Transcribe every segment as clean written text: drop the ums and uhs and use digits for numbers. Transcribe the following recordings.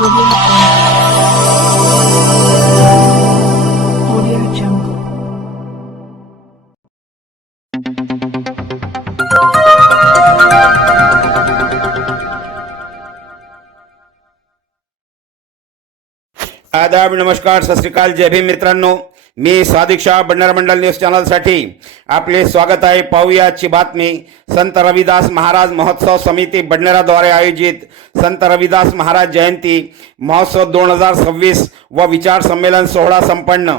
Audio Jungle. आदाब, नमस्कार, सत श्री अकाल, जय भीम मित्रांनो. मी सादिक शाह, भंडारा मंडल न्यूज चॅनलसाठी आपले स्वागत आहे. पाहूया आजची बातमी. संत रविदास महाराज महोत्सव समिती बडनेराद्वारे आयोजित संत रविदास महाराज जयंती महोत्सव 2026 व विचार संमेलन सोहळा संपन्न.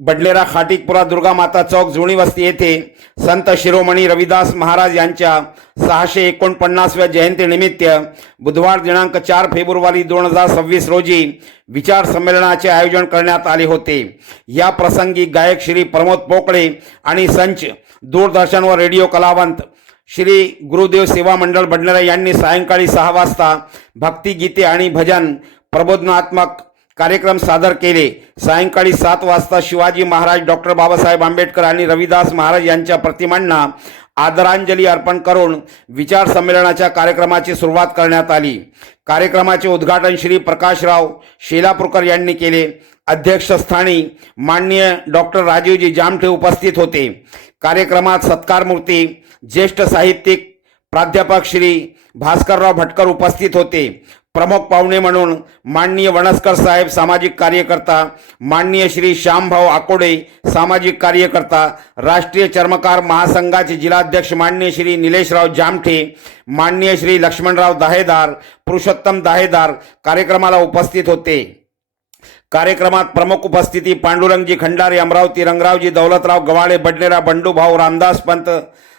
बडनेरा खाटीकपुरा दुर्गा माता चौक जुनी वस्ती येथे संत शिरोमणी रविदास महाराज यांच्या 649व्या जयंतीनिमित्त बुधवार दिनांक 4 फेब्रुवारी 2026 रोजी विचार संमेलनाचे आयोजन करण्यात आले होते. या प्रसंगी गायक श्री प्रमोद पोकळे आणि संच दूरदर्शन व रेडिओ कलावंत श्री गुरुदेव सेवा मंडळ बडनेरा यांनी सायंकाळी 6 वाजता भक्तिगीते आणि भजन प्रबोधनात्मक कार्यक्रम सादर केले. सायंकाळी 7 वाजता शिवाजी महाराज, डॉक्टर बाबासाहेब आंबेडकर आणि रविदास महाराज यांच्या प्रतिमांना आदरांजली अर्पण करून विचार संमेलनाच्या कार्यक्रमाची सुरुवात करण्यात आली. कार्यक्रमाचे उद्घाटन श्री प्रकाशराव शेलापूरकर यांनी केले. अध्यक्षस्थानी माननीय डॉक्टर राजीवजी जामठे उपस्थित होते. कार्यक्रमात सत्कारमूर्ती ज्येष्ठ साहित्यिक प्राध्यापक श्री भास्करराव भटकर उपस्थित होते. प्रमुख पाहुणे म्हणून माननीय वणस्कर साहेब सामाजिक कार्यकर्ता, माननीय श्री श्यामभाऊ आकोडे सामाजिक कार्यकर्ता, राष्ट्रीय चर्मकार महासंघाचे जिल्हाध्यक्ष माननीय श्री निलेशराव जामठे, माननीय श्री लक्ष्मणराव दाहेदार, पुरुषोत्तम दाहेदार कार्यक्रमाला उपस्थित होते. कार्यक्रमात प्रमुख उपस्थिती पांडुरंगजी खंडारे अमरावती, रंगरावजी दौलतराव गवाळे बडनेरा, बंडूभाऊ रामदास पंत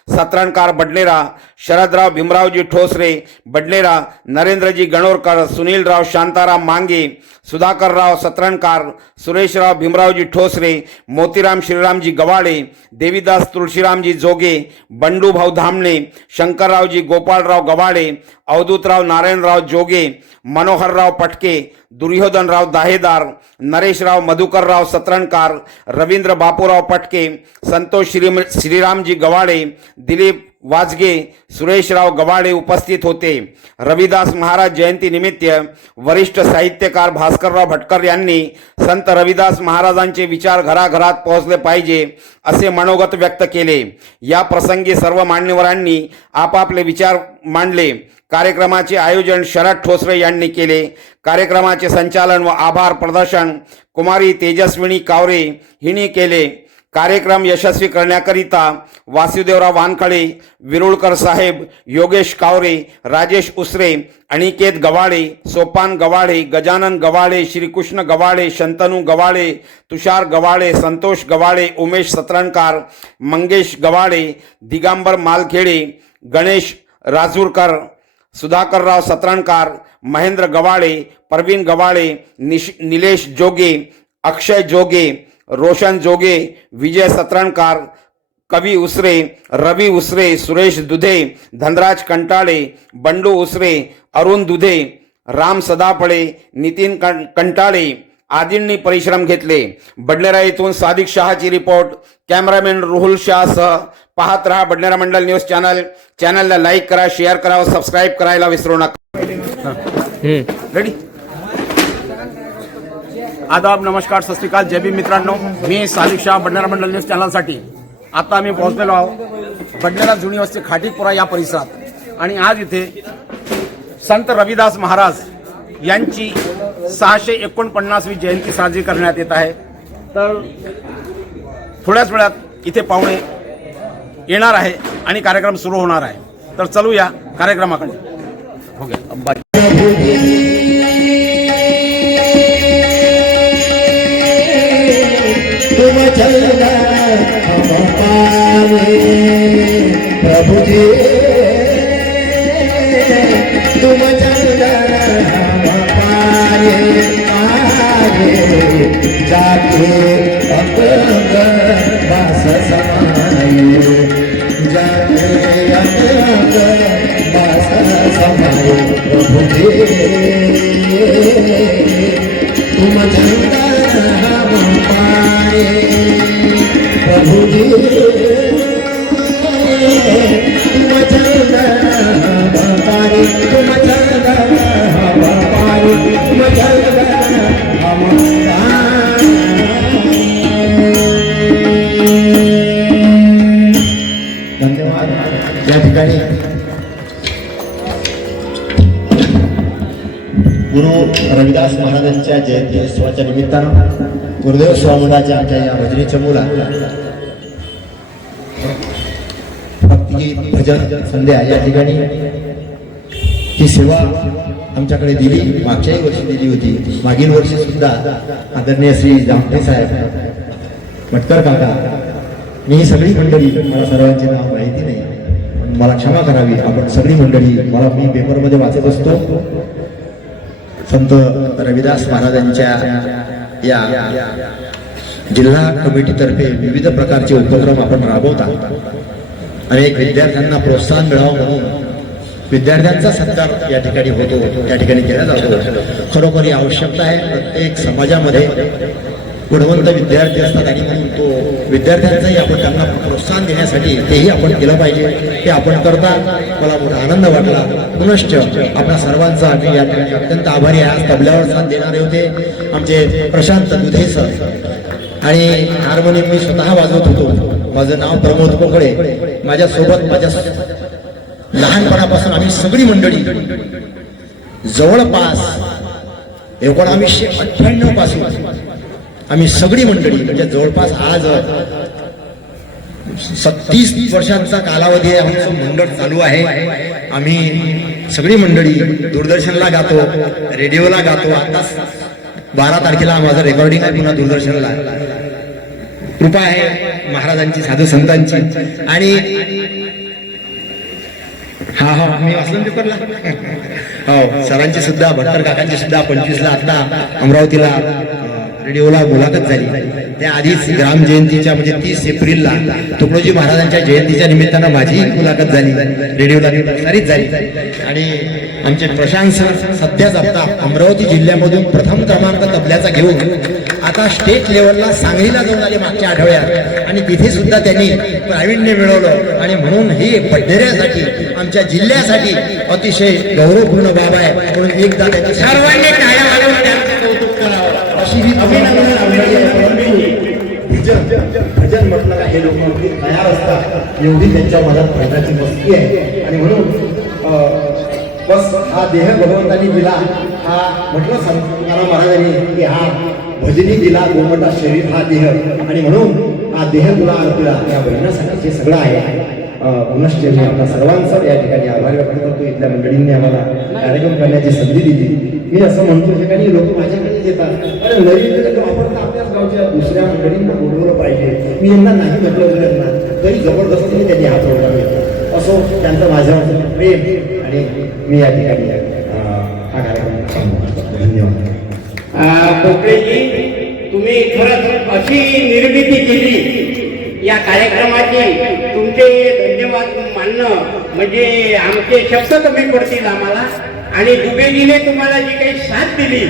सतरणकार बडनेरा, शरदराव भीमरावजी ठोसरे बडनेरा, नरेंद्रजी गणोरकर, सुनीलराव शांताराम मांगे, सुधाकरराव सतरणकार, सुरेशराव भीमरावजी ठोसरे, मोतीराम श्रीरामजी गवाळे, देवीदास तुळशीरामजी जोगे, बंडूभाऊ धामणे, शंकररावजी गोपाळराव गवाळे, अवधूतराव नारायणराव जोगे, मनोहरराव पटके, दुर्योधनराव दाहेदार, नरेशराव मधुकरराव सतरणकार, रवींद्र बापूराव पटके, संतोष श्रीरामजी गवाळे, दिलीप वाजगे, सुरेशराव गवाळे उपस्थित होते. रविदास महाराज जयंती निमित्त वरिष्ठ साहित्यकार भास्करराव भटकर यांनी संत रविदास महाराजांचे विचार घराघरात पोहोचले पाहिजे असे मनोगत व्यक्त केले. या प्रसंगी सर्व मान्यवरांनी आपापले विचार मांडले. कार्यक्रमाचे आयोजन शरद ठोसरे यांनी केले. कार्यक्रमाचे संचालन व आभार प्रदर्शन कुमारी तेजस्विनी कावरे हिने केले. कार्यक्रम यशस्वी करण्याकरिता वासुदेवराव वानखळे, विरुळकर साहेब, योगेश कावरे, राजेश उसरे, अनिकेत गवाळे, सोपान गवाळे, गजानन गवाळे, श्रीकृष्ण गवाळे, शंतनू गवाळे, तुषार गवाळे, संतोष गवाळे, उमेश सतरणकार, मंगेश गवाळे, दिगंबर मालखेडे, गणेश राजूरकर, सुधाकरराव सतरणकार, महेंद्र गवाळे, प्रवीण गवाळे, निलेश जोगे, अक्षय जोगे, रोशन जोगे, विजय सतरणकार, कवी उसरे, रवी उसरे, सुरेश दुधे, धनराज कंटाळे, बंडू उसरे, अरुण दुधे, राम सदाफळे, नितीन कंटाळे आदींनी परिश्रम घेतले. बडनेरा येथून सादिक शहाची रिपोर्ट. कॅमेरामॅन रुहुल शाहसह पाहत रहा बडनेरा मंडल न्यूज चॅनल. चॅनलला लाईक करा, शेअर करा व सबस्क्राईब करायला विसरू नका. रेडी. आदाब, नमस्कार, सत श्री अकाल, जय भीम मित्रांनो. मी सादिक शाह, भंडारा मंडल न्यूज चॅनलसाठी. आता आम्ही पोहोचलेलो आहोत बडनेरा जुनी वस्ती खाटीकपुरा या परिसरात आणि आज इथे संत रविदास महाराज यांची 649वी जयंती साजरी करण्यात येत आहे. तर थोड्याच वेळात इथे पाहुणे येणार आहे आणि कार्यक्रम सुरू होणार आहे. तर चलूया कार्यक्रमाकडे. हो गया. चलना हम पावे प्रभु जी, तुम चलना हम पावे आगे जाके अंग बास समाये, जाके अंग बास समाये प्रभु जी, तुम चलना हम पाए प्रभु जी, तुम चलना हम पाए, तुम चलना हम पाए गुरु रविदास महाराजांच्या जयंती उत्सवाच्या निमित्तानं गुरुदेव स्वामींच्या आमच्या या भजनीच्या मुलात भक्तिगीत भजन संध्या या ठिकाणी ही सेवा आमच्याकडे दिली, मागच्याही वर्षी दिली होती, मागील वर्षी सुद्धा आदरणीय श्री जामटे साहेब मटकर काका, मी ही सगळी मंडळी, मला सर्वांचे नाव माहिती नाही, मला क्षमा करावी, आपण सगळी मंडळी, मी पेपरमध्ये वाचत असतो संत रविदास महाराजांच्या या जिल्हा कमिटीतर्फे विविध प्रकारचे उपक्रम आपण राबवतात आणि एक विद्यार्थ्यांना प्रोत्साहन मिळावं म्हणून विद्यार्थ्यांचा सत्कार या ठिकाणी होतो, या ठिकाणी केला जातो. खरोखर ही आवश्यकता आहे. प्रत्येक समाजामध्ये गुणवंत विद्यार्थी असतात आणि म्हणून तो विद्यार्थ्यांचाही आपण त्यांना प्रोत्साहन देण्यासाठी तेही आपण केलं पाहिजे. ते आपण करता मला मोठा आनंद वाटला. पुनश्च आपल्या सर्वांचा मी या ठिकाणी अत्यंत आभारी आहे. आज तबल्यावर साथ देणारे होते आमचे प्रशांत दुधे सर आणि हार्मोनियम मी स्वतः वाजवत होतो. माझं नाव प्रमोद पोकळे. माझ्यासोबत माझ्या लहानपणापासून आम्ही सगळी मंडळी जवळपास 1998 पासून आम्ही सगळी मंडळी म्हणजे जवळपास आज 37 वर्षांचा कालावधी आहे आमचं मंडळ चालू आहे. आम्ही सगळी मंडळी दूरदर्शनला गातो, रेडिओला गातो. आता 12 तारखेला माझं रेकॉर्डिंग आहे पुन्हा दूरदर्शनला. कृपा आहे महाराजांची, साधू संतांची. आणि हा मी वाचलं पेपरला. हो, सरांची सुद्धा, भटकर काकांची सुद्धा 25ला आता अमरावतीला रेडिओला मुलाखत झाली. त्या आधीच ग्राम जयंतीच्या म्हणजे 30 एप्रिलला तुकडोजी महाराजांच्या जयंतीच्या निमित्तानं माझी मुलाखत झाली, रेडिओला प्रसारित झाली. आणि आमचे प्रशांत सर सध्याच आता अमरावती जिल्ह्यामधून प्रथम क्रमांक तबल्याचा घेऊन आता स्टेट लेवलला सांगलीला जाऊन आले मागच्या आठवड्यात आणि तिथे सुद्धा त्यांनी प्रावीण्य मिळवलं. आणि म्हणून ही पडदेऱ्यासाठी आमच्या जिल्ह्यासाठी अतिशय गौरवपूर्ण बाब आहे. म्हणून एकदा त्यांनी सर्वांनी टाळ्या वाजवून त्यांचं कौतुक करावं अशी ही अभिनंदन आवडली आहे. भजन म्हटलं का हे लोक अगदी तयार असतात, एवढी त्यांच्या मनात भजनाची मस्ती आहे. आणि म्हणून बस हा देह भगवंतांनी दिला, हा म्हटलं संत महाराजांनी की हा भजनी दिला गोमटा शरीर हा देह, आणि म्हणून हा देह तुला अर्पिला या भजनासाठी हे सगळं आहे. पुनश्च मी आपल्या सर्वांचा या ठिकाणी आभार व्यक्त करतो. इथल्या मंडळींनी आम्हाला कार्यक्रम करण्याची संधी दिली. मी असं म्हणतो ठिकाणी लोक माझ्याकडेच येतात, अरे नवीन आपण आपल्याच गावच्या दुसऱ्या मंडळींना बोलवलं पाहिजे. मी यांना नाही म्हटलं ना तरी जबरदस्तीने त्यांनी हात जोडला. असो त्यांचं माझं प्रेम आणि मी या ठिकाणी हा कार्यक्रम थांबवतो. धन्यवाद. पोकळेजी, तुम्ही खरंच अशी निर्मिती केली या कार्यक्रमाची, तुमचे धन्यवाद मानणं म्हणजे आमचे शब्द कमी पडतील आम्हाला. आणि दुबेजीने तुम्हाला जी काही साथ दिली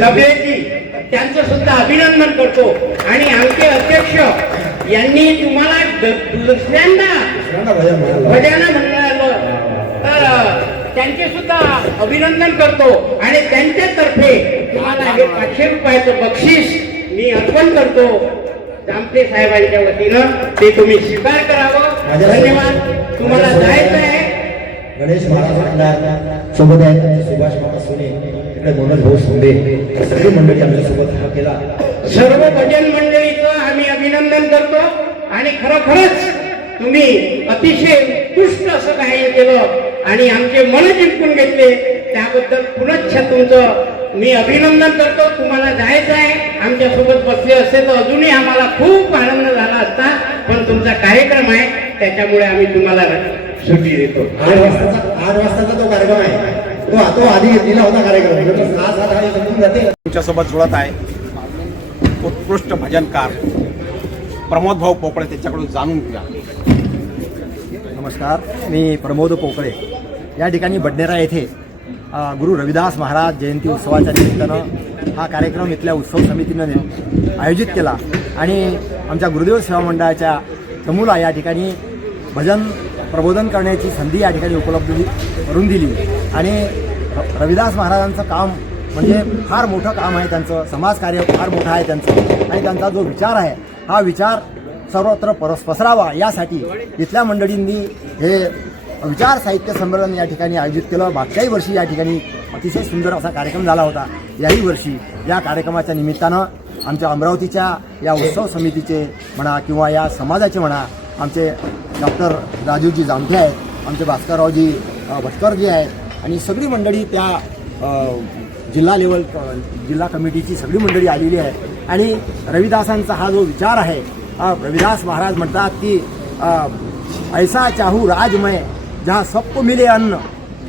नव्याची त्यांचं सुद्धा अभिनंदन करतो. आणि आमचे अध्यक्ष यांनी तुम्हाला दुसऱ्यांदा भजन म्हणालं तर त्यांचे सुद्धा अभिनंदन करतो. आणि त्यांच्यातर्फे तुम्हाला हे 500 रुपयाचं बक्षीस मी अर्पण करतो जामटे साहेबांच्या वतीनं. ते तुम्ही स्वीकार करावं. धन्यवाद. तुम्हाला जायचं आहे. गणेश महाराज सोबत आहेत, सुभाष मामा सोने, इकडे मनोज भाऊ सोंडे, सगळी मंडळी आमच्या सोबत हा केला. सर्व भजन मंडळीचं आम्ही अभिनंदन करतो. आणि खरोखरच तुम्ही अतिशय उत्कृष्ट असं कार्य केलं आणि आमचे मन जिंकून घेतले. त्याबद्दल पुनश्च तुमचं मी अभिनंदन करतो. तुम्हाला जायचं आहे. आमच्यासोबत बसले असते तर अजूनही आम्हाला खूप आनंद झाला असता, पण तुमचा कार्यक्रम आहे त्याच्यामुळे आम्ही तुम्हाला सुट्टी देतो. 8 वाजताचा तो कार्यक्रम आहे. तो आधी दिला होता कार्यक्रम. 6-7 जाते. तुमच्यासोबत जुळत आहे उत्कृष्ट भजनकार प्रमोद भाऊ पोकळे, त्याच्याकडून जाणून घ्या. नमस्कार, मी प्रमोद पोकळे. या ठिकाणी बडनेरा येथे गुरु रविदास महाराज जयंती उत्सवाच्या निमित्तानं हा कार्यक्रम इथल्या उत्सव समितीनं आयोजित केला. आणि आमच्या गुरुदेव सेवा मंडळाच्या चमूला या ठिकाणी भजन प्रबोधन करण्याची संधी या ठिकाणी उपलब्ध करून दिली. आणि रविदास महाराजांचं काम म्हणजे फार मोठं काम आहे, त्यांचं समाजकार्य फार मोठं आहे त्यांचं. आणि त्यांचा जो विचार आहे हा विचार सर्वत्र पसरावा यासाठी इथल्या मंडळींनी हे विचार साहित्य संमेलन या ठिकाणी आयोजित केलं. मागच्याही वर्षी या ठिकाणी अतिशय सुंदर असा कार्यक्रम झाला होता. याही वर्षी या कार्यक्रमाच्या निमित्तानं आमच्या अमरावतीच्या या उत्सव समितीचे म्हणा किंवा या समाजाचे म्हणा, आमचे डॉक्टर राजूजी जामठे आहेत, आमचे भास्कररावजी भटकरजी आहेत आणि सगळी मंडळी त्या जिल्हा कमिटीची सगळी मंडळी आलेली आहे. आणि रविदासांचा हा जो विचार आहे, रविदास महाराज म्हणतात की ऐसा चाहू राजमय जहाँ सबको मिले अन्न,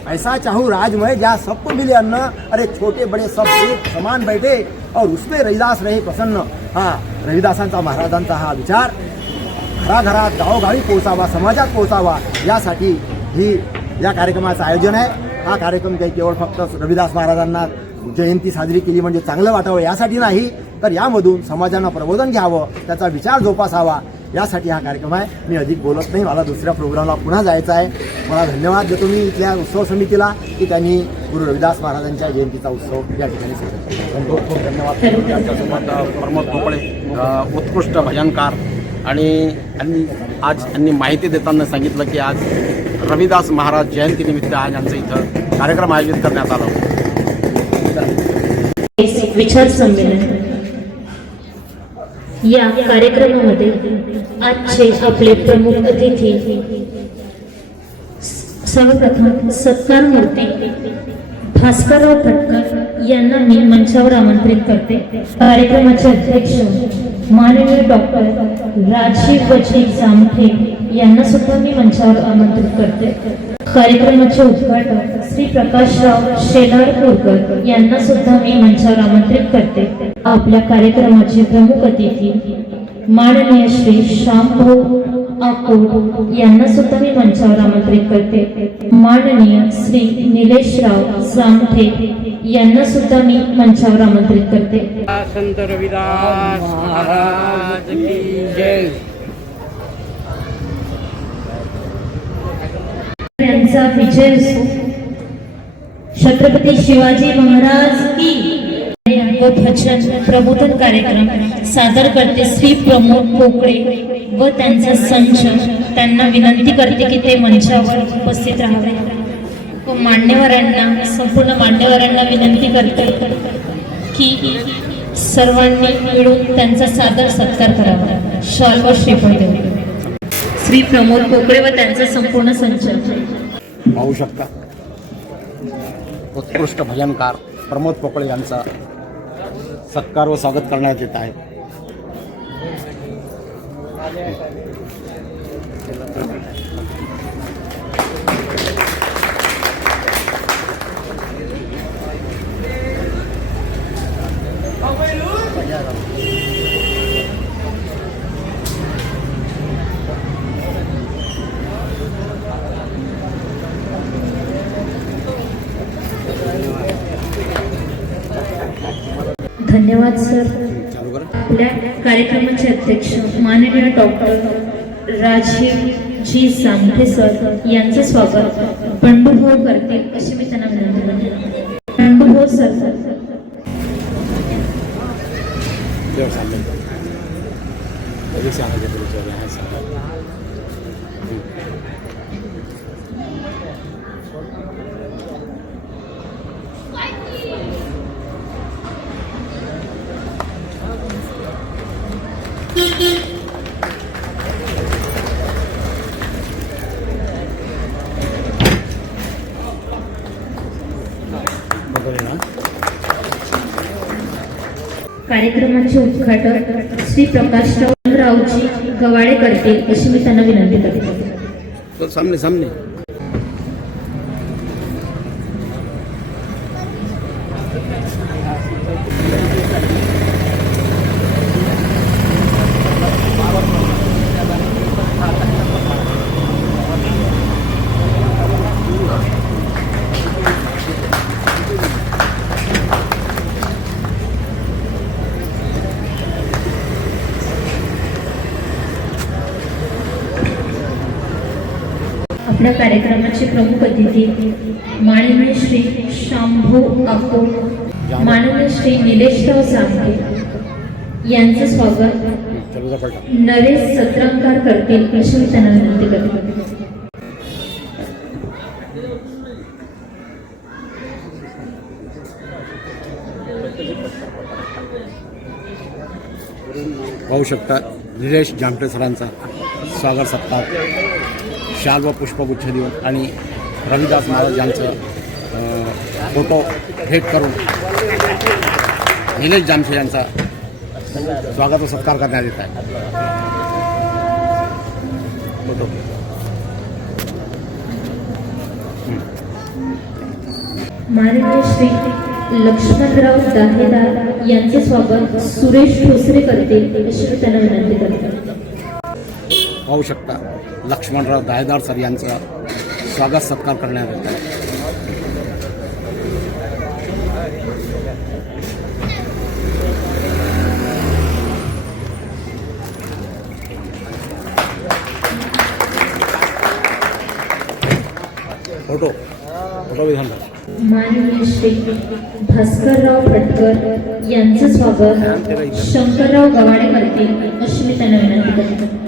ऐसा चाहू राजमय जहाँ सबको मिले अन्न, अरे छोटे बड़े सब एक समान बैठे और उसमें रविदास रहे प्रसन्न. हा रविदासांचा महाराजांचा हा विचार घराघरात गावोगावी पोहोचावा, समाजात पोहोचावा, यासाठी ही या कार्यक्रमाचं आयोजन आहे. हा कार्यक्रम काही केवळ फक्त रविदास महाराजांना जयंती साजरी केली म्हणजे चांगलं वाटावं यासाठी नाही, तर यामधून समाजानं प्रबोधन घ्यावं, त्याचा विचार जोपासावा, यासाठी हा कार्यक्रम आहे. मी अधिक बोलत नाही, मला दुसऱ्या प्रोग्रामला पुन्हा जायचं आहे. मला धन्यवाद देतो मी इथल्या उत्सव समितीला की त्यांनी गुरु रविदास महाराजांच्या जयंतीचा उत्सव या ठिकाणी साजरा. खूप खूप धन्यवाद. त्यांच्यासोबत प्रमोद पोकळे उत्कृष्ट भजनकार आणि आज यांनी माहिती देताना सांगितलं की आज रविदास महाराज जयंतीनिमित्त आज यांचं इथं कार्यक्रम आयोजित करण्यात आला होता. विचार संमेलन या कार्यक्रमामध्ये आजचे आपले प्रमुख अतिथी सर्वप्रथम सत्कार मूर्ती भास्करराव भटकर यांना मी मंचावर आमंत्रित करते. कार्यक्रमाचे अध्यक्ष माननीय डॉक्टर राजीवजी जामठे यांना सुद्धा मी मंचावर आमंत्रित करते. कार्यक्रमाचे उद्घाटक श्री प्रकाशराव शेलारपूरकर यांना सुद्धा मी मंचावर आमंत्रित करते. आपल्या कार्यक्रमाचे प्रमुख अतिथी माननीय श्री शामभाऊ आकोड यांना सुद्धा मी मंचावर आमंत्रित करते. माननीय श्री निलेशराव जामठे यांना सुद्धा मी मंचावर आमंत्रित करते. संत रविदास महाराज की जय. त्यांचा विजय असो. छत्रपती शिवाजी महाराज की. व भजन प्रबोधन कार्यक्रम सादर करते श्री प्रमोद पोकळे व त्यांचा संच. त्यांना विनंती करते की ते मंचावर उपस्थित राहावे. व मान्यवरांना, संपूर्ण मान्यवरांना विनंती करते की सर्वांनी मिळून त्यांचा सादर सत्कार करावा. शॉल व श्रीफळ देऊ. श्री प्रमोद पोकळे व त्यांचा संपूर्ण संच. पाहू शकता उत्कृष्ट भजनकार प्रमोद पोकळे यांचा सत्कार व स्वागत करण्यात येत आहे. धन्यवाद सर. आपल्या कार्यक्रमाचे अध्यक्ष माननीय डॉक्टर राजीवजी जामठे सर यांचं स्वागत बंडूभाऊ करते अशी मी त्यांना विनंती करते. बंडूभाऊ सर. कार्यक्रमाचे उद्घाटक श्री प्रकाशरावजी गवाडे करतील अशी मी त्यांना विनंती करते. सामने सामने आपल्या कार्यक्रमाचे प्रमुख अतिथी माननीय श्री शामभाऊ आकोड, माननीय श्री निलेशराव जामठे यांचं स्वागत नरेश सत्रंकार करतील अशी मी त्यांना विनंती करते. पाहू शकता निलेश जामटे सरांचा स्वागत सत्कार शाल व पुष्पगुच्छ देऊन आणि रविदास महाराज यांचं फोटो भेट करून निलेश जामटे यांचा स्वागत व सत्कार करण्यात येत आहे. फोटो माननीय श्री लक्ष्मणराव दाहेदार यांचे स्वागत सुरेश ठोसरे करतील अशी मी त्यांना विनंती करते. पाहू शकता लक्ष्मणराव दाहेदार सर यांचा स्वागत सत्कार करण्यात येत आहे. फोटो विधान माननीय श्री भास्करराव भटकर यांचे स्वागत शंकरराव गवाडे करतील अशी मी त्यांना विनंती करते.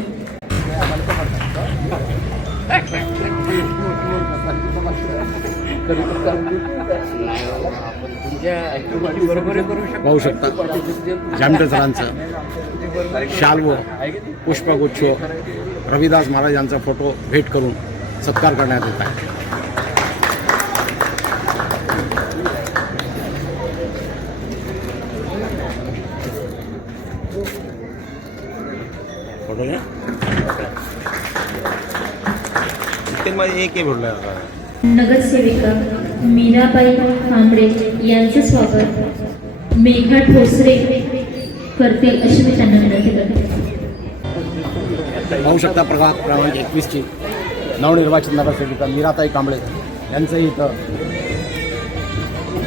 पाहू शकता जामटे सरांचं शाल व पुष्पगुच्छ रविदास महाराज यांचा फोटो भेट करून सत्कार करण्यात येत आहे. फोटो एक नगरसेविका मीराबाई कांबळे यांचे स्वागत मेघा ठोसरे करतील अशी मी त्यांना विनंती करते. पाहू शकता प्रभाग क्रमांक 21ची नवनिर्वाचित नगरसेविका मीराताई कांबळे यांचंही इथं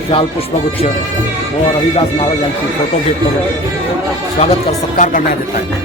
शाल पुष्पगुच्छ व रविदास महाराज यांची फोटो भेट करून स्वागत सत्कार करण्यात येत आहे.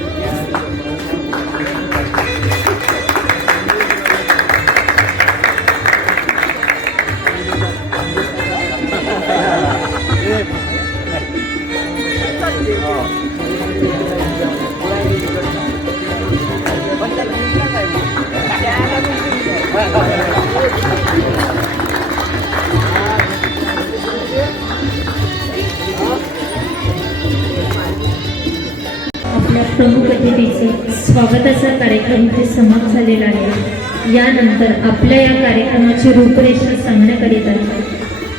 आपल्या प्रमुख अतिथीचे स्वागताचा कार्यक्रम इथे समाप्त झालेला आहे. यानंतर आपल्या या कार्यक्रमाची रूपरेषा सांगण्याकरिता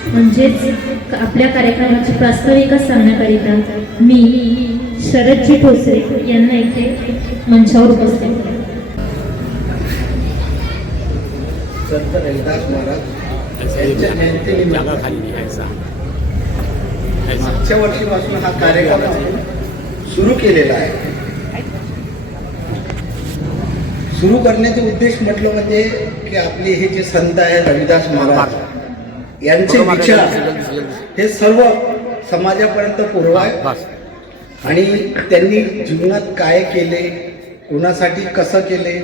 म्हणजेच आपल्या कार्यक्रमाची प्रास्ताविका सांगण्याकरिता मी शरदजी ठोसरे यांना इथे मंचावर उपस्थित करते. संत रविदास महाराज यांच्या जयंतीनिमित्त मागच्या वर्षीपासून हा कार्यक्रम सुरू केलेला आहे. सुरू करण्याचे उद्देश म्हटलं म्हणजे की आपले हे जे संत आहे रविदास महाराज यांचे विचार हे सर्व समाजापर्यंत पोहोचवावे आणि त्यांनी जीवनात काय केले, कोणासाठी कसं केले,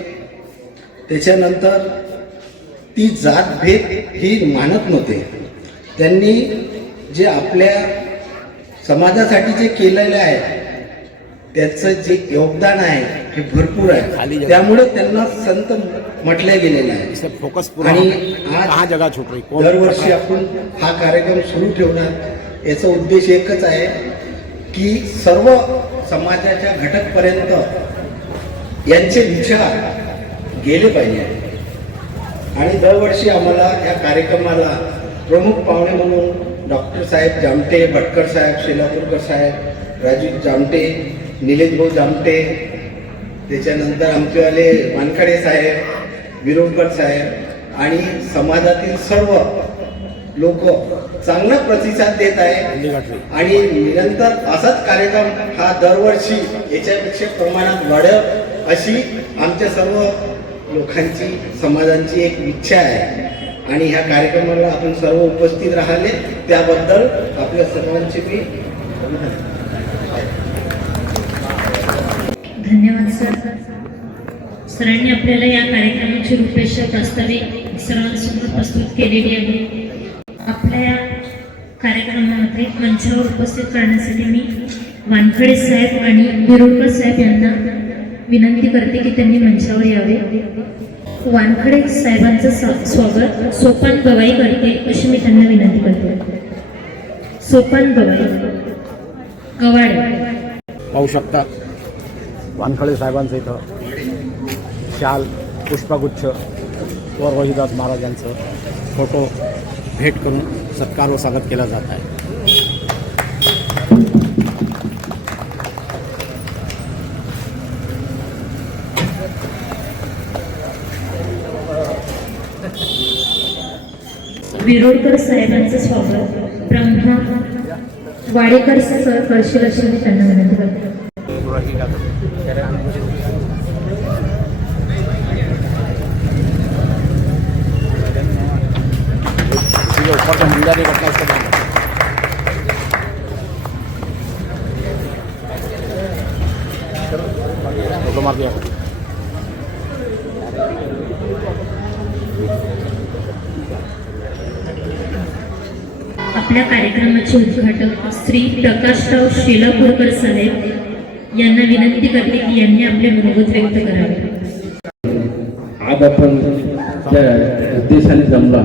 त्याच्यानंतर ती जातभेद ही मानत नव्हते. त्यांनी जे आपल्या समाजासाठी जे केलेलं आहे त्याचं जे योगदान आहे हे भरपूर आहे. त्यामुळे त्यांना संत म्हटले गेलेले आहे. फोकस आणि आज दरवर्षी आपण हा कार्यक्रम सुरू ठेवणार याचा उद्देश एकच आहे की सर्व समाजाच्या घटकपर्यंत यांचे विचार गेले पाहिजे. आणि दरवर्षी आम्हाला या कार्यक्रमाला प्रमुख पाहुणे म्हणून डॉक्टर साहेब जामटे, भटकर साहेब, शेलापूरकर साहेब, राजू जामटे, निलेश भाऊ जामटे, त्याच्यानंतर आमचेवाले वानखडे साहेब, विरोडकर साहेब आणि समाजातील सर्व लोक चांगला प्रतिसाद देत आहे. आणि निरंतर असाच कार्यक्रम हा दरवर्षी याच्यापेक्षा प्रमाणात वाढेल अशी आमच्या सर्व लोकांची, समाजांची एक इच्छा आहे. आणि ह्या कार्यक्रमाला आपण सर्व उपस्थित राहिले त्याबद्दल आपल्या सर्वांचे मी धन्यवाद सर. सरांनी आपल्याला या कार्यक्रमाची रूपरेषा प्रास्ताविक सर्वांसमोर प्रस्तुत केलेली आहे. आपल्या या कार्यक्रमामध्ये मंचावर उपस्थित करण्यासाठी मी वानखडे साहेब आणि विरोडकर साहेब यांना विनंती करते की त्यांनी मंचावर यावे. वानखडे साहेबांचं स्वागत सोपान गवाई करते अशी मी त्यांना विनंती करते. सोपान गवाई गवाडे. पाहू शकता वानखळे साहेबांचं इथं शाल पुष्पगुच्छ व रोहिदास महाराज यांचं फोटो भेट करून सत्कार व स्वागत केला जात आहे. विरोडकर साहेबांचं स्वागत ब्रह्मा वाडेकर सर करशील अशी मी त्यांना विनंती करते. ऊपर मुंडारी घटनास्थळ फोटो मार दिया. आपल्या कार्यक्रमाचे उद्घाटक श्री प्रकाशराव शेलापूरकर साहेब यांना विनंती करते की यांनी आपले मनोगत व्यक्त करावे. आज आपण त्या उद्देशाने जमला.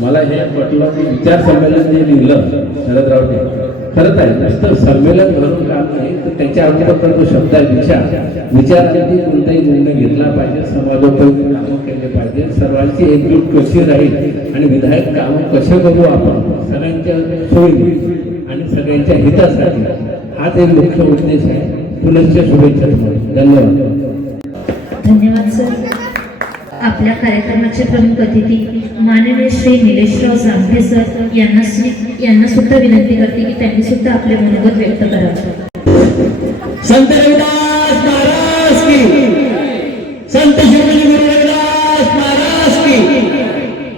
मला हे म्हटलं की विचार संमेलन जे लिहिलं शरदरावने खरंच आहे. नुसतं संमेलन भरून काम नाही तर त्याच्या अगोदर जो शब्द आहे विचारांनी कोणताही निर्णय घेतला पाहिजे, समाजोपयोगी कामं केले पाहिजे, सर्वांची एकजूट कशी राहील आणि विधायक कामं कसे करू आपण सगळ्यांच्या सोयीने आणि सगळ्यांच्या हितासाठी, हाच एक मुख्य उद्देश आहे. पुनश्च शुभेच्छा तुम्हाला. धन्यवाद. धन्यवाद सर. आपल्या कार्यक्रमाचे प्रमुख अतिथी माननीय श्री निलेशराव जांभे सर यांना सुद्धा विनंती करते की त्यांनी सुद्धा आपले मनोगत व्यक्त करावे. संत रविदास महाराज की, संत शिरोमणी गुरु रविदास महाराज की,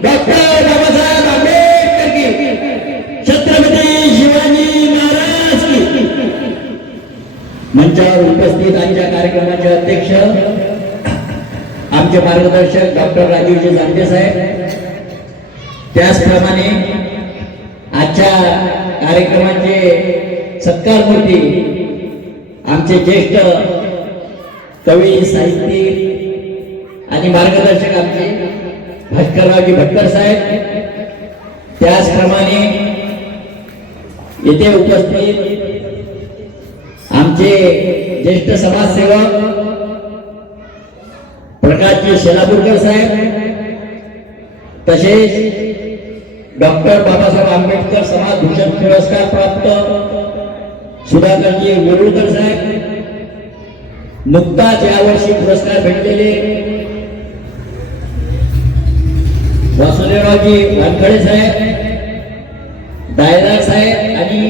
डॉक्टर बाबासाहेब आंबेडकर की, छत्रपती शिवाजी महाराज की. मंचावर उपस्थित आजच्या कार्यक्रमाचे अध्यक्ष आमचे मार्गदर्शक डॉक्टर राजीवजी जांभे साहेब, त्याचप्रमाणे आजच्या कार्यक्रमाचे सत्कारमूर्ती आमचे ज्येष्ठ कवी, साहित्यिक आणि मार्गदर्शक आमचे भास्कररावजी भटकर साहेब, त्याचप्रमाणे येथे उपस्थित आमचे ज्येष्ठ समाजसेवक प्रकाशजी शेलापूरकर साहेब, तसेच डॉक्टर बाबासाहेब आंबेडकर समाज भूषण पुरस्कार प्राप्त सुधाकरजी वेरुळकर साहेब, नुकताच यावर्षी पुरस्कार भेटलेले वासुदेवरावजी वानखळे साहेब, दायदार साहेब आणि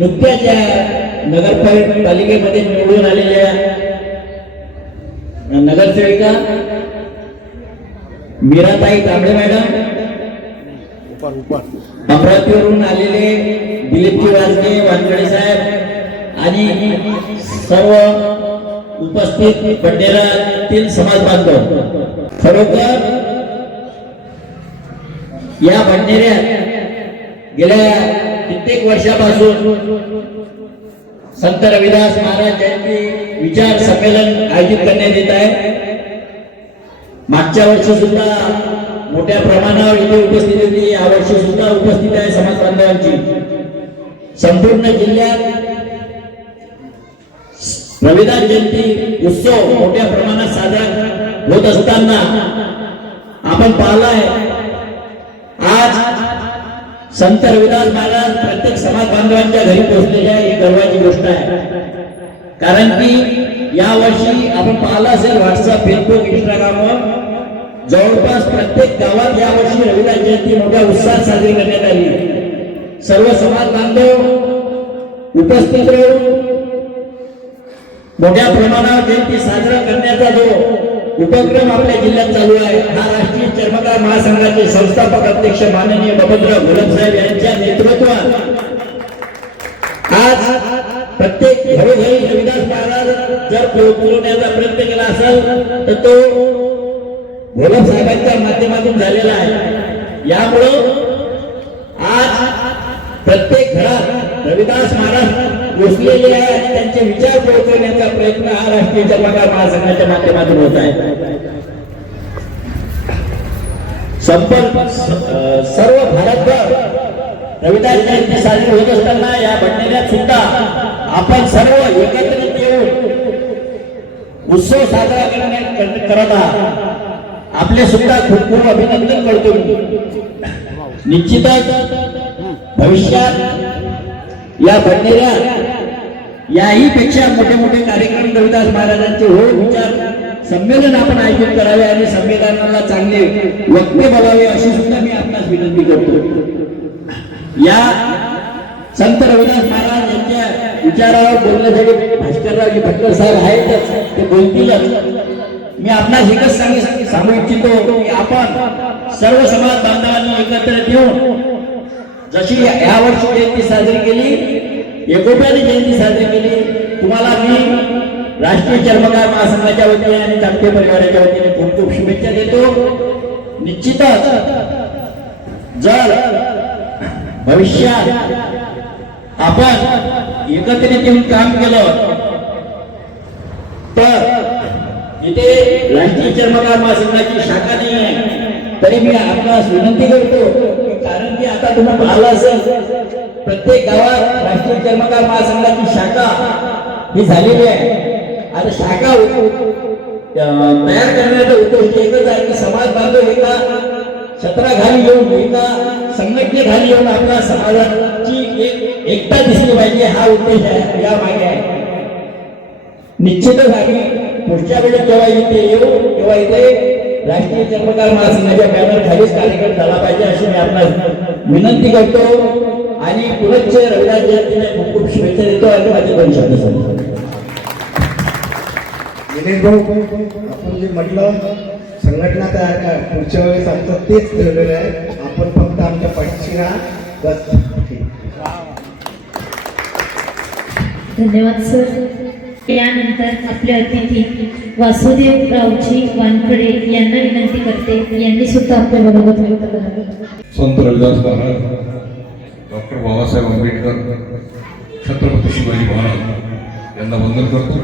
नुकत्याच या नगरपालिकेमध्ये निवडून आलेल्या नगरसेविका मीराताई कांबळे मॅडम, अमरावतीवरून आलेले दिलीपजी वाजगे वानखळे साहेब आणि सर्व उपस्थित बंडेरातील समाज बांधव. खरोखर या बंडेऱ्यात गेल्या कित्येक वर्षापासून संत रविदास महाराज जयंती विचार संमेलन आयोजित करण्यात येत आहे. मागच्या वर्षी सुद्धा मोठ्या प्रमाणावर इथे उपस्थिती होती, यावर्षी सुद्धा उपस्थित आहे समाज बांधवांची. संपूर्ण जिल्ह्यात रविदास जयंती उत्सव मोठ्या प्रमाणात साजरा होत असताना आपण पाहलाय आज संत रविदास महाराज प्रत्येक समाज बांधवांच्या घरी पोहोचलेले आहे. ही गर्वाची गोष्ट आहे. कारण की या वर्षी आपण पाहिलं असेल व्हॉट्सअप, फेसबुक, इंस्टाग्रामवर जवळपास प्रत्येक गावात या वर्षी रविदास जयंती मोठ्या उत्साहात साजरी करण्यात आली. सर्व समाज बांधव उपस्थित राहून मोठ्या प्रमाणावर जयंती साजरा करण्याचा जो उपक्रम आपल्या जिल्ह्यात चालू आहे, हा राष्ट्रीय चर्मकार महासंघाचे संस्थापक अध्यक्ष माननीय बबनराव घोलप साहेब यांच्या नेतृत्वात आज प्रत्येक घरोघरी रविदास महाराज जर पोहोचवण्याचा प्रयत्न केला असेल तर तो घोलप साहेबांच्या माध्यमातून झालेला आहे. यामुळं आज प्रत्येक घरात रविदास महाराज पोचलेले आहे आणि त्यांचे विचार पोहोचवण्याचा प्रयत्न हा राष्ट्रीय चर्मकार महासंघाच्या माध्यमातून होत आहे. सर्व भारतभर रविदास जयंती साजरी होत असताना या बंडेऱ्यात सुद्धा आपण सर्व एकत्रित येऊन उत्सव साजरा करत आहात आपले सुद्धा खूप खूप अभिनंदन करतो मी. निश्चितच भविष्यात या बडनेऱ्या याही पेक्षा मोठे मोठे कार्यक्रम रविदास महाराजांचे हो विचार संमेलन आपण आयोजित करावे आणि संमेलनाला चांगले वक्ते बोलावे अशी सुद्धा मी आपणास विनंती करतो. या संत रविदास महाराज यांच्या विचारावर बोलण्यासाठी भास्कररावजी भटकर साहेब आहेतच, ते बोलतीलच. मी आपणास एकच सांगू इच्छितो की आपण सर्व समाज बांधवांनी एकत्र येऊन जशी या वर्षी जयंती साजरी केली, एकोप्याने जयंती साजरी केली, तुम्हाला मी राष्ट्रीय चर्मकार महासंघाच्या वतीने आणि चाकते परिवाराच्या वतीने खूप खूप शुभेच्छा देतो. निश्चितच जर भविष्यात आपण एकत्रित येऊन काम केलं तर इथे राष्ट्रीय चर्मकार महासंघाची शाखा नाही आहे, तरी मी आपणास विनंती करतो, कारण की आता तुम्ही पाहिलं असेल प्रत्येक गावात राष्ट्रीय चर्मकार महासंघाची शाखा ही झालेली आहे. आता शाखा तयार करण्याचा उद्देश एकच आहे की समाज बांधव एका छत्राखाली येऊन एका संघटनेखाली येऊन आपल्या समाजाची एकता दिसली पाहिजे, हा उद्देश आहे, या मागे आहे. निश्चितच आम्ही पुढच्या वेळेस जेव्हा इथे येऊ तेव्हा इथे राष्ट्रीय चर्मकार महासंघाच्या बॅनर खालीच कार्यक्रम झाला पाहिजे अशी मी आपल्याला विनंती करतो आणि पुनश्च रविदास जयंतीने खूप खूप शुभेच्छा देतो आणि माझे 2 शब्द सांगतो. दिनेश भाऊ, आपण जे म्हटलं संघटना तयार करा, पुढच्या वेळेस आमचं तेच ठरलेलं आहे, आपण फक्त आमच्या पाठीशी राहा बस. धन्यवाद सर. यानंतर आपले अतिथी वासुदेवरावजी वानखडे यांना विनंती करते, यांनी सुद्धा आपल्या बरोबर व्यक्त करावे. संत रविदास महाराज, डॉक्टर बाबासाहेब आंबेडकर, छत्रपती शिवाजी महाराज यांना वंदन करतो.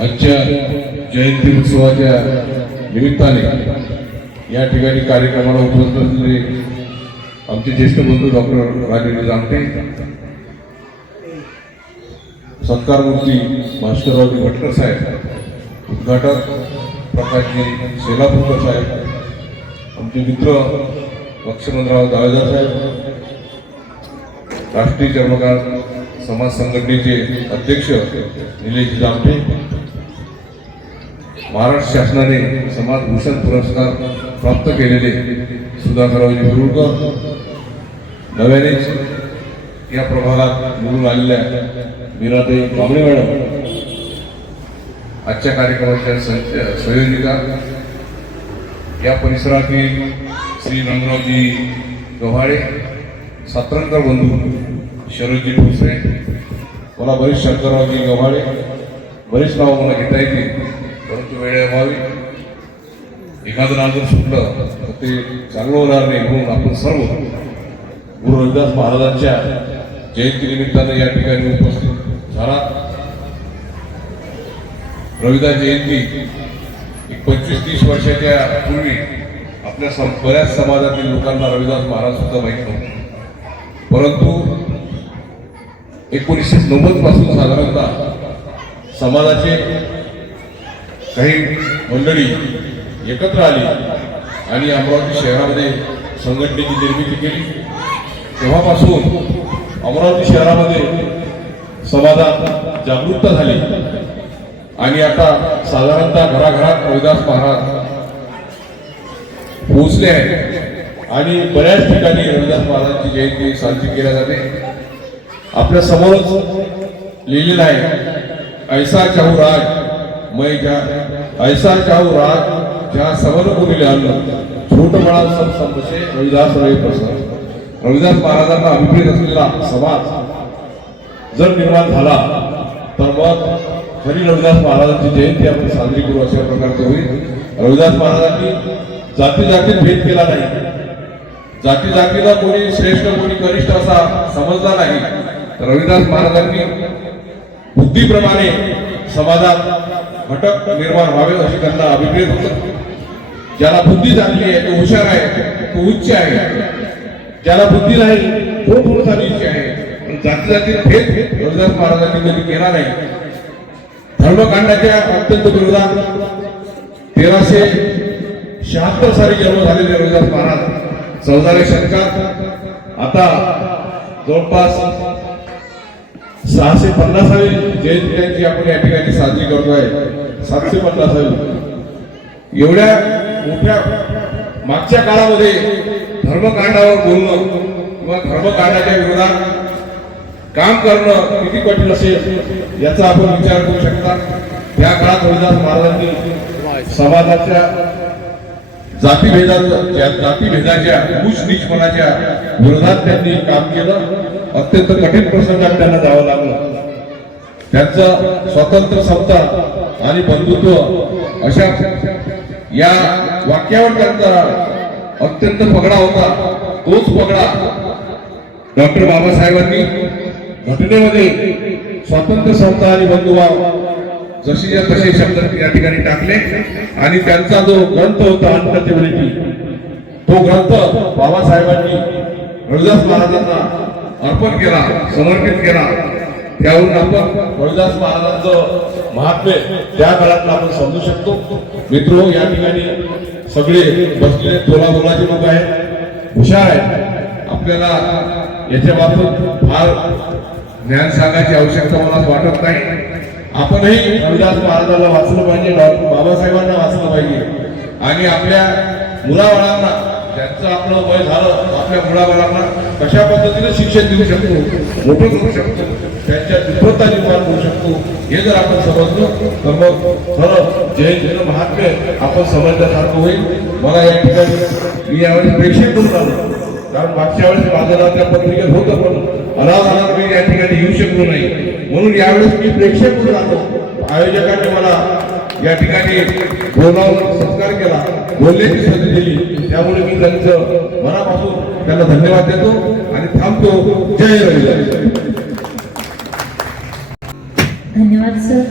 आजच्या जयंती उत्सवाच्या निमित्ताने या ठिकाणी कार्यक्रमाला उपस्थित असलेले आमचे ज्येष्ठ बंधू डॉक्टर राजेंद्र जामटे, सत्कारमूर्ती भास्कररावजी भटकर साहेब, उद्घाटक प्रकाशजी सेलापूरकर साहेब, आमचे मित्र लक्ष्मणराव दावेदार साहेब, राष्ट्रीय चर्मकार समाज संघटनेचे अध्यक्ष निलेश जामटे, महाराष्ट्र शासनाने समाजभूषण पुरस्कार प्राप्त केलेले सुधाकररावजी बिरुळकर, नव्यानेच या प्रभागात निवडून आलेल्या मीराताई कांबळे मॅडम, आजच्या कार्यक्रमाच्या संयोजिका, या परिसरातील श्री रंगरावजी गव्हाळे, सातरंकर बंधू शरदजी भोसले, मला बरेच शंकररावजी गव्हाळे, बरेच नाव मला घेता येतील परंतु वेळ व्हावी, एखादं नाव जर सुटलं तर ते चांगलं होणार नाही, म्हणून आपण सर्व गुरु रविदास महाराजांच्या जयंतीनिमित्तानं या ठिकाणी उपस्थित झाला. रविदास जयंती 25-30 वर्षाच्या पूर्वी आपल्या बऱ्याच समाजातील लोकांना रविदास महाराज सुद्धा माहीत नव्हते, परंतु 1990 पासून साधारणतः समाजाचे काही मंडळी एकत्र आली आणि अमरावती शहरामध्ये संघटनेची निर्मिती केली. तेव्हापासून अमरावती शहरामध्ये समाजात जागरूकता झाली आणि आता साधारणतः घराघरात रविदास महाराज पोहोचले आहेत आणि बऱ्याच ठिकाणी रविदास महाराजांची जयंती साजरी केल्या जाते. आपल्या समोरच लिहिलेलं आहे, ऐसा चाहू राज मैं जा, ऐसा चाहू राज जहाँ सवन को मिले अन्न, छोट बड़ा सब संपसे रविदास रवि प्रसन्न. रविदास महाराजांना अभिप्रेत असलेला समाज जर निर्माण झाला तर मग खरी रविदास महाराजांची जयंती आपण साजरी करू अशा प्रकारचं होईल. रविदास महाराजांनी जाती जातीत भेद केला नाही, जाती जातीला कोणी श्रेष्ठ कोणी कनिष्ठ असा समजला नाही. तर रविदास महाराजांनी बुद्धीप्रमाणे समाजात घटक निर्माण व्हावे अशी त्यांना अभिप्रेत होतं. ज्याला बुद्धी चांगली आहे तो हुशार आहे, तो उच्च आहे, ज्याला बुद्धी नाही तो थोडासा नीच आहे. पण जाती जातीत भेद रविदास महाराजांनी कधी केला नाही. धर्मकांडाच्या अत्यंत विरोधात 1376 साली जन्म झालेले रविदास महाराज 14व्या शतकात आता जवळपास 650वी जयंती त्यांची आपण या ठिकाणी साजरी करतोय. 750वी एवढ्या मोठ्या मागच्या काळामध्ये धर्मकांडावर बोलणं किंवा धर्मकांडाच्या विरोधात काम करणं किती कठीण असेल याचा आपण विचार करू शकता. त्या काळात रविदास महाराजांनी समाजाच्या जातीभेदाच्या उच्च नीचपणाच्या विरोधात त्यांनी काम केलं. अत्यंत कठीण प्रसंगात त्यांना जावं लागलं. त्यांचं स्वातंत्र्य समता आणि बंधुत्व अशा या वाक्यावर त्यांचा अत्यंत पगडा होता. तोच पगडा डॉक्टर बाबासाहेबांनी घटनेमध्ये स्वातंत्र्य समता आणि बंधुभाव जशीच्या तसे शब्द या ठिकाणी टाकले आणि त्यांचा जो ग्रंथ होता अनटचेबिलिटी, तो ग्रंथ बाबासाहेबांनी रविदास महाराजांना अर्पण केला, समर्पित केला. त्यावरून आपण रविदास महाराजांचं महात्म्य त्या काळात आपण समजू शकतो. मित्रो, या ठिकाणी सगळे बसलेले तोलामोलाचे लोक आहेत, हुशार आहेत. आपल्याला याच्या बाबतीत फार ज्ञान सांगायची आवश्यकता मला वाटत नाही. आपणही रविदास महाराजांना वाचलं पाहिजे, डॉक्टर बाबासाहेबांना वाचलं पाहिजे आणि आपल्या मुलाबाळांना, ज्यांचं आपलं वय झालं, आपल्या मुलाबाळांना कशा पद्धतीने शिक्षण देऊ शकतो, मोठं करू शकतो, त्यांच्या विद्वत्ता निर्माण करू शकतो, हे जर आपण समजलो तर मग खरं जयंतीचं महात्म्य आपण समजण्यासारखं होईल. मला या ठिकाणी मी यावेळेस प्रेक्षक म्हणून आलो, कारण मागच्या वेळेस माझं नाव त्या पत्रिकेत होतं पण अनाथ मी या ठिकाणी येऊ शकलो नाही, म्हणून यावेळेस मी प्रेक्षक म्हणून आलो. आयोजकांनी मला या ठिकाणी बोलावून सत्कार केला, बोलण्याची संधी दिली, त्यामुळे मी त्यांचं मनापासून त्यांना धन्यवाद देतो आणि थांबतो. जय रविदास. धन्यवाद सर.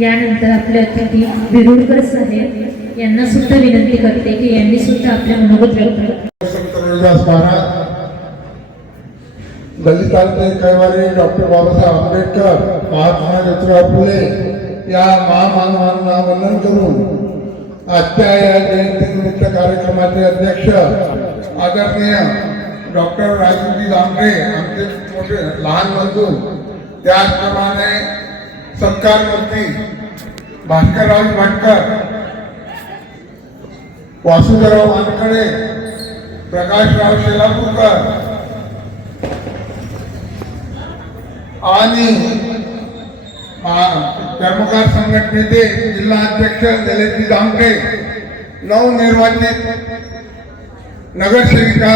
यानंतर आपले अतिथी विरुळकर साहेब यांना सुद्धा विनंती करते की यांनी सुद्धा आपल्या मनोगत व्यक्त करावे. रविदास महाराज, दलितांचे कैवारी डॉक्टर बाबासाहेब आंबेडकर, महात्मा ज्योतिराव फुले या महामानवांना वंदन करून आजच्या या जयंतीनिमित्त कार्यक्रमाचे अध्यक्ष आदरणीय डॉक्टर राजूजी दामटे, आमचे मोठे लहान बंधू, त्याचप्रमाणे सत्कारमूर्ती भास्करराव भटकर, वासुदेवराव वानखडे, प्रकाशराव शेलापूरकर आणि कर्मकार संघटनेचे जिल्हा अध्यक्ष निलेशजी दामटे, नवनिर्वाचित नगरसेविका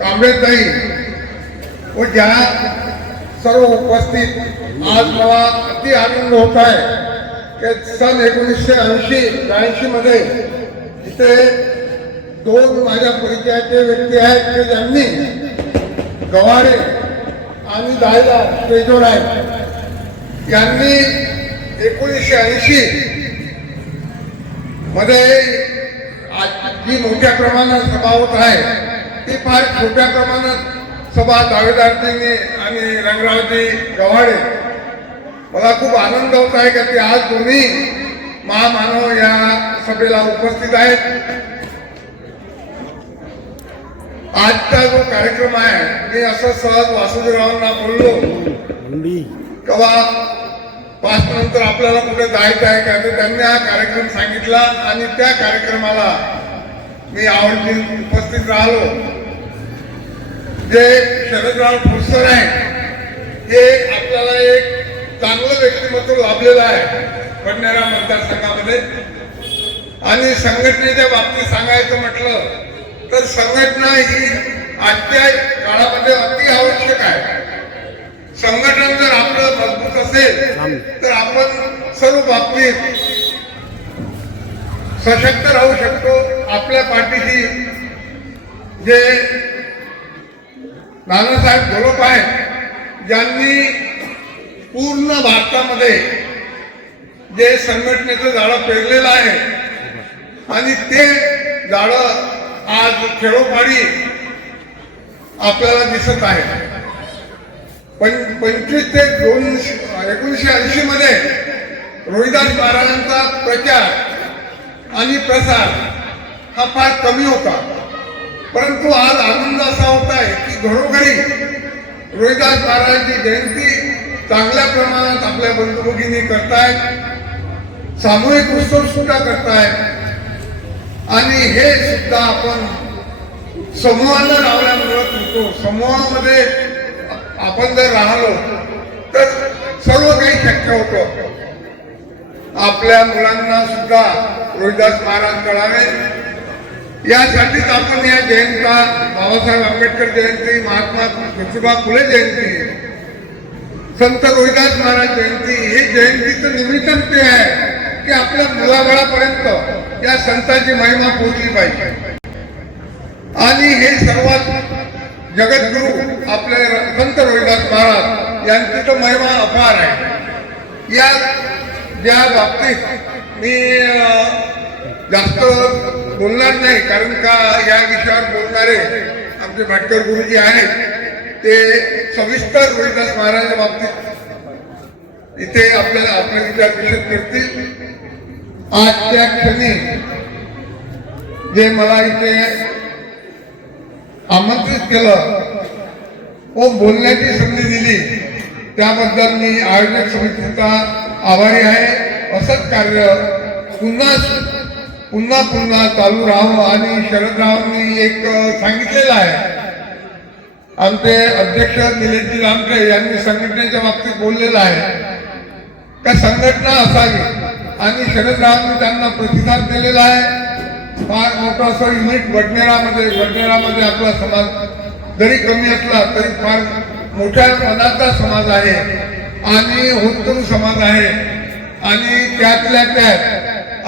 कांबळेताई व ज्या सर्व उपस्थित, आज मला अति आनंद होत आहे की सन 1980-82 मध्ये इथे दोन माझ्या परिचयाचे व्यक्ती आहेत की ज्यांनी गवारे आणि दायला स्टेजवर आहेत. यांनी 1980 मध्ये जी मोठ्या प्रमाणात सभा होत आहे ती फार छोट्या प्रमाणात सभा दावेदारजींनी आणि रंगरावजी गव्हाडे, मला खूप आनंद होत आहे की ते आज दोन्ही महामानव या सभेला उपस्थित आहेत. आजचा जो कार्यक्रम आहे, मी असं सहज वासुदेवरावांना बोललो तेव्हा 5 नंतर आपल्याला कुठे जायचं आहे का, तर त्यांनी हा कार्यक्रम सांगितला आणि त्या कार्यक्रमाला मी आवडीने उपस्थित राहिलो. जे शरदराव ठोसर आहे हे आपल्याला एक चांगलं व्यक्तिमत्व लाभलेलं आहे बडनेरा मतदारसंघामध्ये. आणि संघटनेच्या बाबतीत सांगायचं म्हटलं तर संघटना ही आजच्या काळामध्ये अति आवश्यक आहे. संघटन जर आपलं मजबूत असेल तर आपण सर्व बाबतीत सशक्त राहू शकतो. आपल्या पाठीशी जे नानासाहेब घोलप आहेत, ज्यांनी पूर्ण भारतामध्ये जे संघटनेचं जाळं पेरलेलं आहे आणि ते जाळं आज खेळोपाडी आपल्याला दिसत आहे. 25 ते 1980 मध्ये रोहिदास महाराजांचा प्रचार आणि प्रसार हा फार कमी होता. परंतु आज आनंद असा होत आहे की घरोघरी रोहिदास महाराजांची जयंती चांगल्या प्रमाणात आपल्या बंधू भगिनी करतायत, सामूहिक उत्सव सुद्धा करतायत आणि हे सुद्धा आपण समूहानं राहण्यामुळे होतो. समूहामध्ये आपण जर राहिलो तर सर्व काही शक्य होतं. आपल्या मुलांना सुद्धा रोहिदास महाराज कळावे यासाठीच आपण या जयंता, बाबासाहेब आंबेडकर जयंती, महात्मा ज्योतिबा फुले जयंती, संत रोहिदास महाराज जयंती हे जयंतीचं निमित्त ते आहे की आपल्या मुलाबाळापर्यंत या संतांची महिमा पोहोचली पाहिजे. आणि हे सर्वात जगद्गुरु आपले संत रोहिदास महाराज यांची तर महिमा अपार आहे. या ज्या बाबतीत मी जास्त बोलणार नाही, कारण का या विषयावर बोलणारे आमचे भाटकर गुरुजी आहेत, ते सविस्तर रोहिदास महाराजांच्या बाबतीत इथे आपल्याला आपले विचार विषद करतील. आजच्या क्षणी जे मला इथे आमंत्रित केलं व बोलण्याची संधी दिली त्याबद्दल मी आयोजक समितीचा आभारी आहे. असंच कार्य पुन्हा पुन्हा चालू राहावं आणि शरदरावांनी एक सांगितलेलं आहे. आमचे अध्यक्ष निलेशजी रामटे यांनी संघटनेच्या बाबतीत बोललेलं आहे का संघटना असावी आणि शरदरावांनी त्यांना प्रतिसाद दिलेला आहे. फार मोठं असं युनिट वडनेरामध्ये आपला समाज जरी कमी असला तरी फार मोठ्या मनाचा समाज आहे आणि होतकरू समाज आहे. आणि त्यातल्या त्यात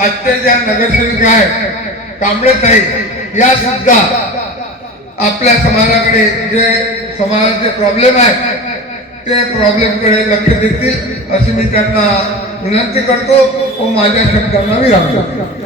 आजच्या ज्या नगरसेविका आहेत कांबळेताई, या सुद्धा आपल्या समाजाकडे जे समाजाचे प्रॉब्लेम आहेत ते प्रॉब्लेमकडे लक्ष देतील अशी मी त्यांना विनंती करतो व माझ्या शब्दांना विराम देतो.